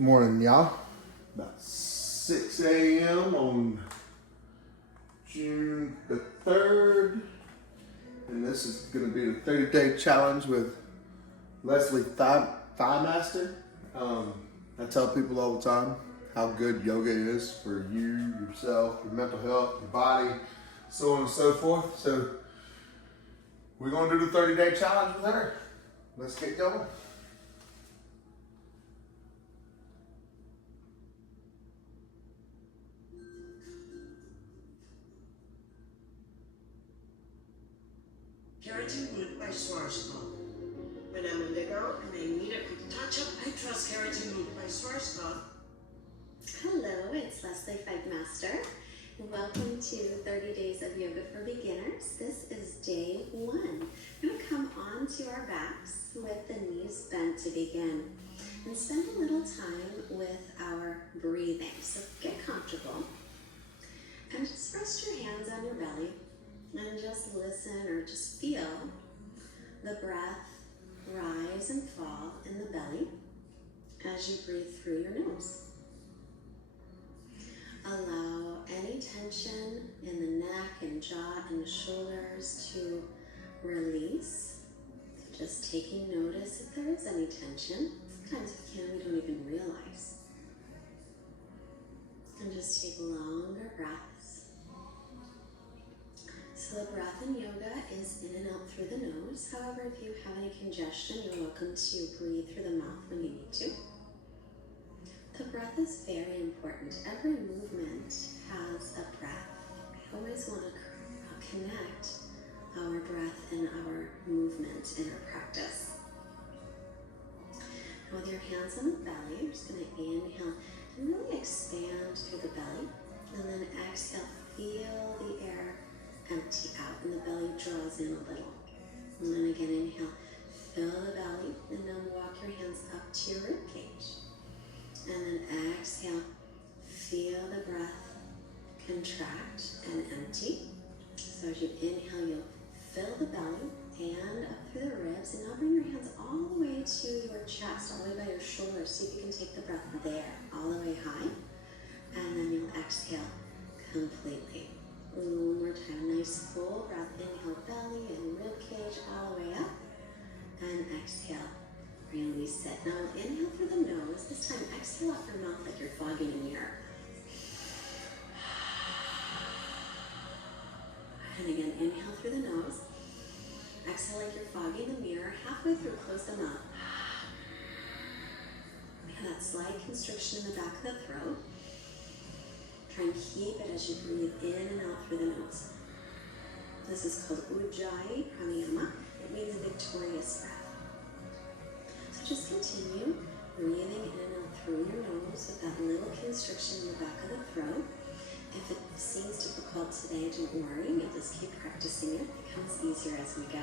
Morning, y'all. About 6 a.m. on June the 3rd. And this is going to be the 30-day challenge with Leslie Fightmaster. I tell people all the time how good yoga is for you, yourself, your mental health, your body, so on and so forth. So we're going to do the 30-day challenge with her. Let's get going. Keratin Root by Schwarzkopf. When I'm in the girl and I need a quick touch-up, I trust Keratin Root by Schwarzkopf. Hello, it's Leslie Fightmaster. Welcome to 30 Days of Yoga for Beginners. This is day 1. We're going to come onto our backs with the knees bent to begin and spend a little time with our breathing. So get comfortable and just rest your hands on your belly and just listen or just feel the breath rise and fall in the belly as you breathe through your nose. Allow any tension in the neck and jaw and shoulders to release. So just taking notice if there is any tension. Sometimes we don't even realize. And just take longer breaths. So the breath in yoga is in and out through the nose. However, if you have any congestion, you're welcome to breathe through the mouth when you need to. The breath is very important. Every movement has a breath. We always want to connect our breath and our movement in our practice. With your hands on the belly, you're just going to inhale and really expand through the belly. And then exhale, feel the air empty out and the belly draws in a little. And then again, inhale, fill the belly, and then walk your hands up to your rib cage. And then exhale, feel the breath contract and empty. So as you inhale, you'll fill the belly and up through the ribs. And now bring your hands all the way to your chest, all the way by your shoulders. See if you can take the breath there, all the way high. And then you'll exhale completely. One more time, nice full breath. Inhale, belly and rib cage all the way up. And exhale. Release it. Now inhale through the nose. This time exhale out your mouth like you're fogging a mirror. And again, inhale through the nose. Exhale like you're fogging the mirror. Halfway through, close the mouth. Feel that slight constriction in the back of the throat. Try and keep it as you breathe in and out through the nose. This is called Ujjayi Pranayama. It means victorious breath. So just continue breathing in and out through your nose with that little constriction in the back of the throat. If it seems difficult today, don't worry. You'll just keep practicing it. It becomes easier as we go.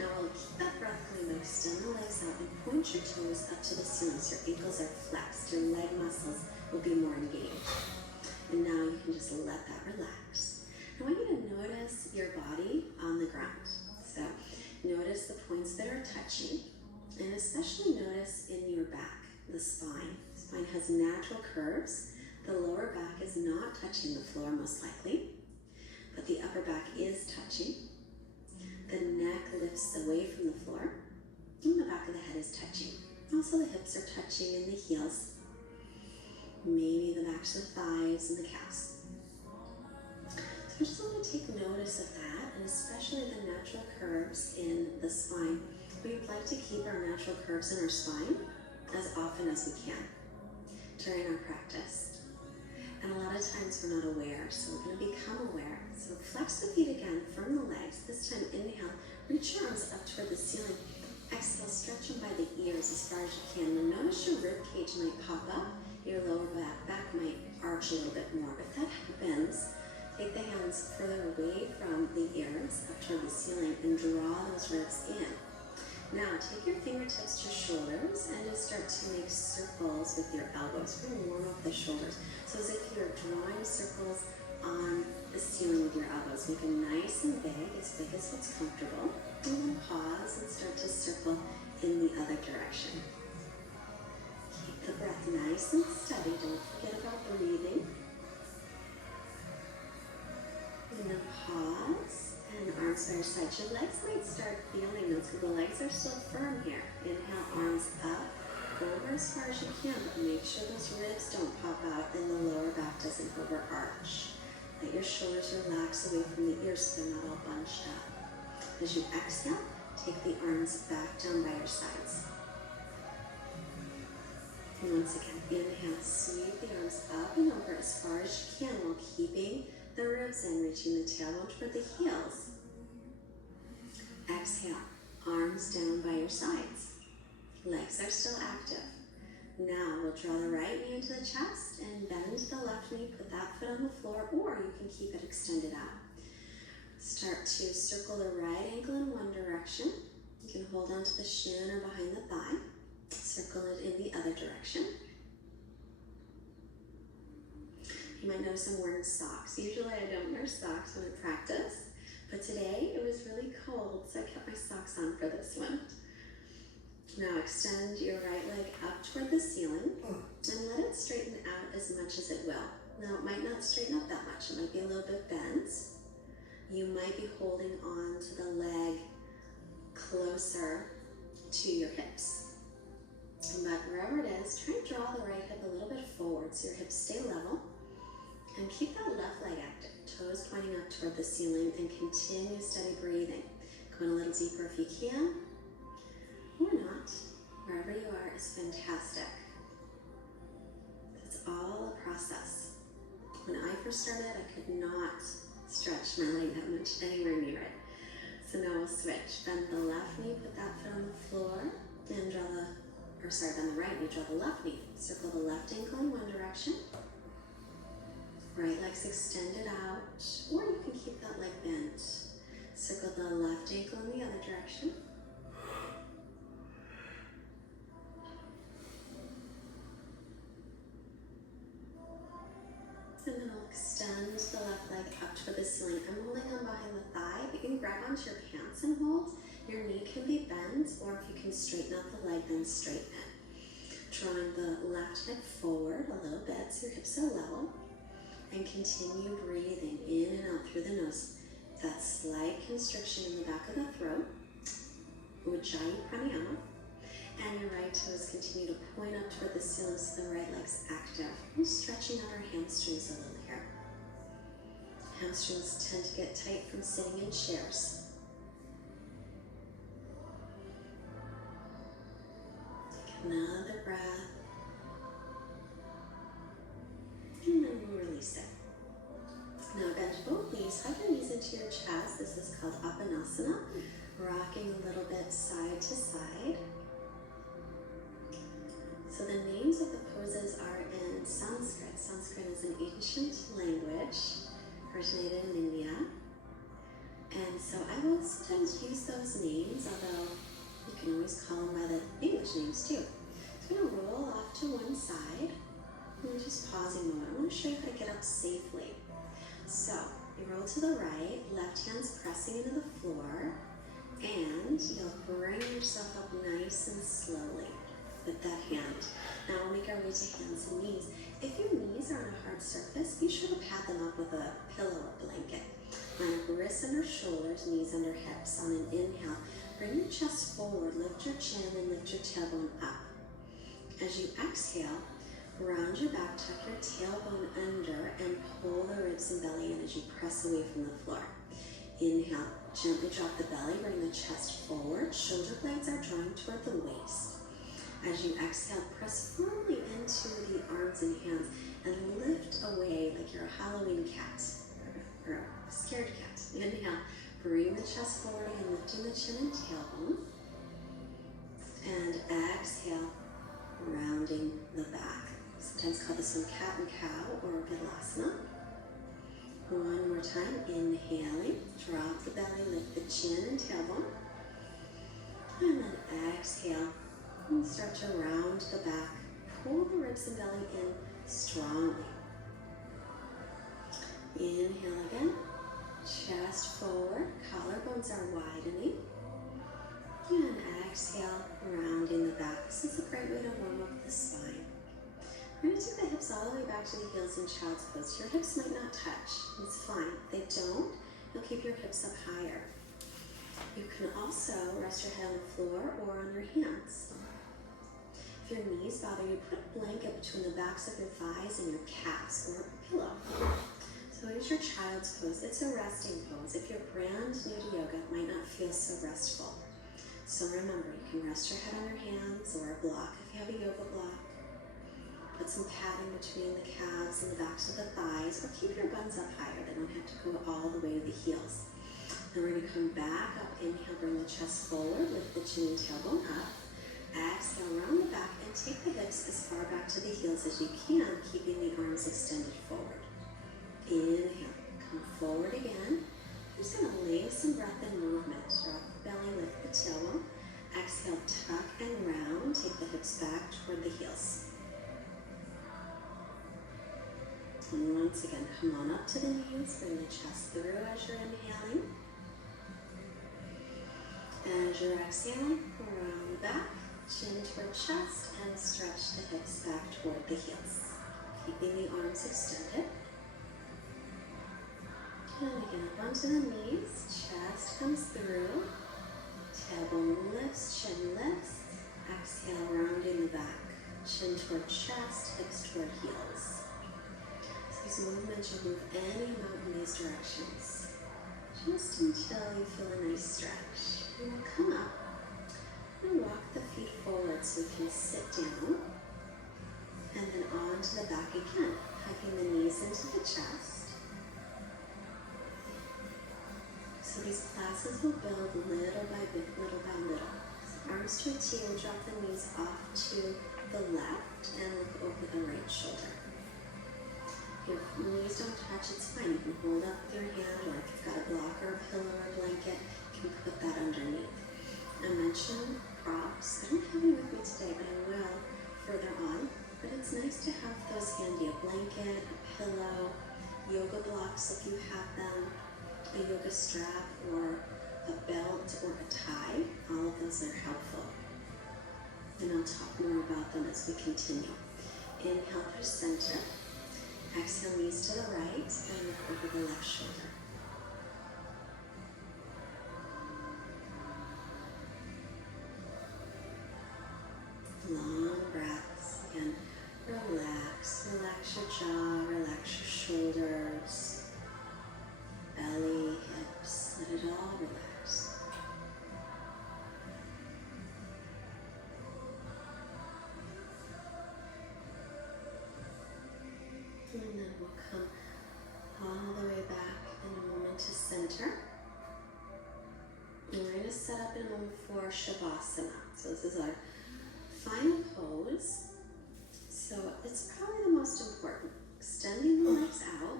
Now we'll keep that breath going, though. Extend the legs out and point your toes up to the ceiling so your ankles are flexed. Your leg muscles will be more engaged. And now you can just let that relax. I want you to notice your body on the ground. So notice the points that are touching, and especially notice in your back, the spine. The spine has natural curves. The lower back is not touching the floor most likely, but the upper back is touching. The neck lifts away from the floor, and the back of the head is touching. Also the hips are touching and the heels. Maybe the backs of the thighs and the calves. So I just want to take notice of that, and especially the natural curves in the spine. We would like to keep our natural curves in our spine as often as we can during our practice. And a lot of times we're not aware, so we're going to become aware. So flex the feet again from the legs. This time inhale, reach your arms up toward the ceiling. Exhale, stretch them by the ears as far as you can. And notice your rib cage might pop up. Your lower back might arch a little bit more. If that happens, take the hands further away from the ears up toward the ceiling and draw those ribs in. Now take your fingertips to shoulders and just start to make circles with your elbows. We're going to warm up the shoulders. So as if you're drawing circles on the ceiling with your elbows. Make them nice and big as what's comfortable. And then pause and start to circle in the other direction. Keep the breath nice nice and steady. Don't forget about breathing. And then pause and arms by your side. Your legs might start feeling this because the legs are still firm here. Inhale, arms up, over as far as you can, but make sure those ribs don't pop out and the lower back doesn't overarch. Let your shoulders relax away from the ears so they're not all bunched up. As you exhale, take the arms back down by your sides. And once again, inhale, sweep the arms up and over as far as you can while keeping the ribs in, reaching the tailbone toward the heels. Exhale, arms down by your sides. Legs are still active. Now we'll draw the right knee into the chest and bend the left knee, put that foot on the floor, or you can keep it extended out. Start to circle the right ankle in one direction. You can hold onto the shin or behind the thigh. Circle it in the other direction. You might notice I'm wearing socks. Usually I don't wear socks when I practice, but today it was really cold, so I kept my socks on for this one. Now extend your right leg up toward the ceiling and let it straighten out as much as it will. Now it might not straighten up that much. It might be a little bit bent. You might be holding on to the leg closer to your hips. But wherever it is, try and draw the right hip a little bit forward so your hips stay level. And keep that left leg active, toes pointing up toward the ceiling, and continue steady breathing. Going a little deeper if you can, or not. Wherever you are is fantastic. It's all a process. When I first started, I could not stretch my leg that much anywhere near it. So now we'll switch. Bend the left knee, put that foot on the floor, and bend the right knee, draw the left knee. Circle the left ankle in one direction. Right leg's extended out, or you can keep that leg bent. Circle the left ankle in the other direction. And then I'll extend the left leg up toward the ceiling. I'm holding on behind the thigh, but you can grab onto your pants and hold. Your knee can be bent, or if you can straighten out the leg, then straighten it. Drawing the left hip forward a little bit so your hips are level. And continue breathing in and out through the nose. That slight constriction in the back of the throat, Ujjayi pranayama. And your right toes continue to point up toward the ceiling so the right leg's active. We're stretching out our hamstrings a little here. Hamstrings tend to get tight from sitting in chairs. Take another breath. And then we'll release it. Now bend both knees, hug your knees into your chest. This is called Apanasana, rocking a little bit side to side. So the names of the poses are in Sanskrit. Sanskrit is an ancient language originated in India. And so I will sometimes use those names, although you can always call them by the English names too. So I'm going to roll off to one side. And just pausing a moment. I want to show you how to get up safely. So you roll to the right, left hand's pressing into the floor, and you'll bring yourself up nice and slowly with that hand. Now we'll make our way to hands and knees. If your knees are on a hard surface, be sure to pad them up with a pillow or blanket. Line up wrists under shoulders, knees under hips. On an inhale, bring your chest forward, lift your chin, and lift your tailbone up. As you exhale, round your back, tuck your tailbone under, and pull the ribs and belly in as you press away from the floor. Inhale, gently drop the belly, bring the chest forward. Shoulder blades are drawing toward the waist. As you exhale, press firmly into the arms and hands and lift away like you're a Halloween cat or a scared cat. Inhale, bring the chest forward again, lifting the chin and tailbone. And exhale, rounding the back. Sometimes call this one cat and cow or Vidasana. One more time, inhaling, drop the belly, lift the chin and tailbone. And then exhale, and start to round the back. Pull the ribs and belly in strongly. Inhale again, chest forward, collarbones are widening. And exhale, rounding the back. This is a great way to warm up the spine. back to the heels in child's pose. Your hips might not touch. It's fine. If they don't, you'll keep your hips up higher. You can also rest your head on the floor or on your hands. If your knees bother you, put a blanket between the backs of your thighs and your calves or a pillow. So it is your child's pose. It's a resting pose. If you're brand new to yoga, it might not feel so restful. So remember, you can rest your head on your hands or a block if you have a yoga block. Put some padding between the calves and the backs of the thighs, or keep your buns up higher. They don't have to go all the way to the heels. Then we're going to come back up. Inhale, bring the chest forward, lift the chin and tailbone up. Exhale, round the back and take the hips as far back to the heels as you can, keeping the arms extended forward. Inhale, come forward again. You're just going to leave some breath and movement. Drop the belly, lift the tailbone. Exhale, tuck and round. Take the hips back toward the heels. And once again, come on up to the knees. Bring the chest through as you're inhaling. As you're exhaling, round the back, chin toward chest, and stretch the hips back toward the heels. Keeping the arms extended. And again, up onto the knees, chest comes through, tailbone lifts, chin lifts. Exhale, rounding the back, chin toward chest, hips toward heels. So these movements, you'll move any amount in these directions, just until you feel a nice stretch. And we'll come up and walk the feet forward so you can sit down, and then on to the back again, hugging the knees into the chest. So these classes will build little by little. So arms to a T, we'll drop the knees off to the left and look over the right shoulder. If your knees don't touch, it's fine. You can hold up with your hand, or if you've got a block or a pillow or a blanket, you can put that underneath. I mentioned props. I don't have any with me today, but I will further on. But it's nice to have those handy, a blanket, a pillow, yoga blocks if you have them, a yoga strap or a belt or a tie. All of those are helpful. And I'll talk more about them as we continue. Inhale through center. Exhale, knees to the right and look over the left shoulder. Long breaths. Again, relax. Relax your jaw, relax your shoulders, belly, hips. Let it all relax. And then we'll come all the way back in a moment to center. And we're going to set up in a moment for Shavasana. So this is our final pose. So it's probably the most important. Extending the legs out.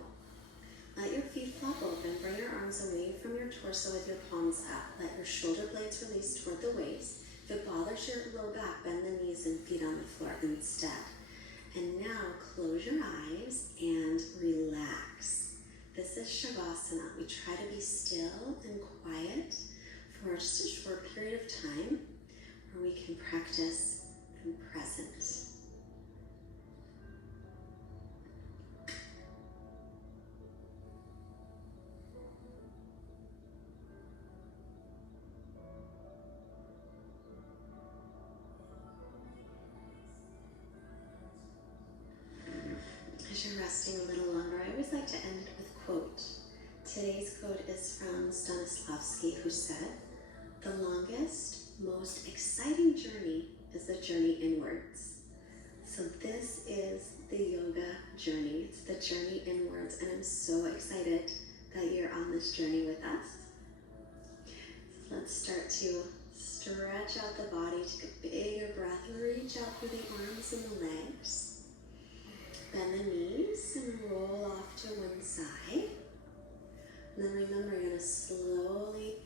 Let your feet flop open. Bring your arms away from your torso with your palms up. Let your shoulder blades release toward the waist. If it bothers your low back, bend the knees and feet on the floor instead. And now close your eyes and relax. This is Shavasana. We try to be still and quiet for just a short period of time where we can practice and present. As you're resting a little longer, I always like to end with a quote. Today's quote is from Stanislavski, who said, "The longest, most exciting journey is the journey inwards." So this is the yoga journey. It's the journey inwards, and I'm so excited that you're on this journey with us. So let's start to stretch out the body. Take a bigger breath. Reach out through the arms and the legs. Bend the knees and roll off to one side. And then remember, you're going to slowly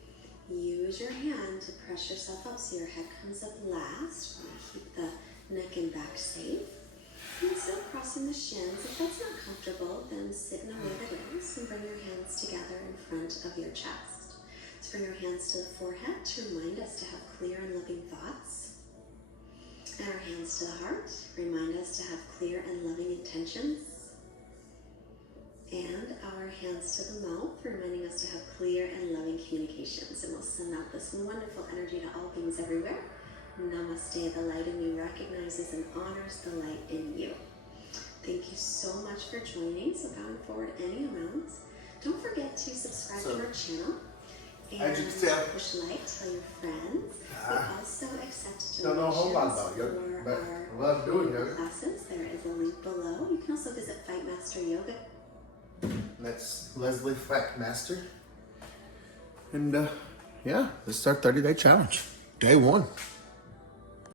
use your hand to press yourself up so your head comes up last. You want to keep the neck and back safe. And still crossing the shins. If that's not comfortable, then sit in a way that is and bring your hands together in front of your chest. Let's bring our hands to the forehead to remind us to have clear and loving thoughts. And our hands to the heart remind us to have clear and loving intentions. and our hands to the mouth, reminding us to have clear and loving communications. And we'll send out this wonderful energy to all things everywhere. Namaste, the light in you recognizes and honors the light in you. Thank you so much for joining. So bowing forward any amounts. Don't forget to subscribe to our channel. And as you can tell, push like, tell your friends. We also accept don't know a whole lot about donations yoga, for but our I love doing yoga. classes. There is a link below. You can also visit Fightmaster Yoga. That's Leslie Fightmaster. And yeah, this is our 30-day challenge. Day 1.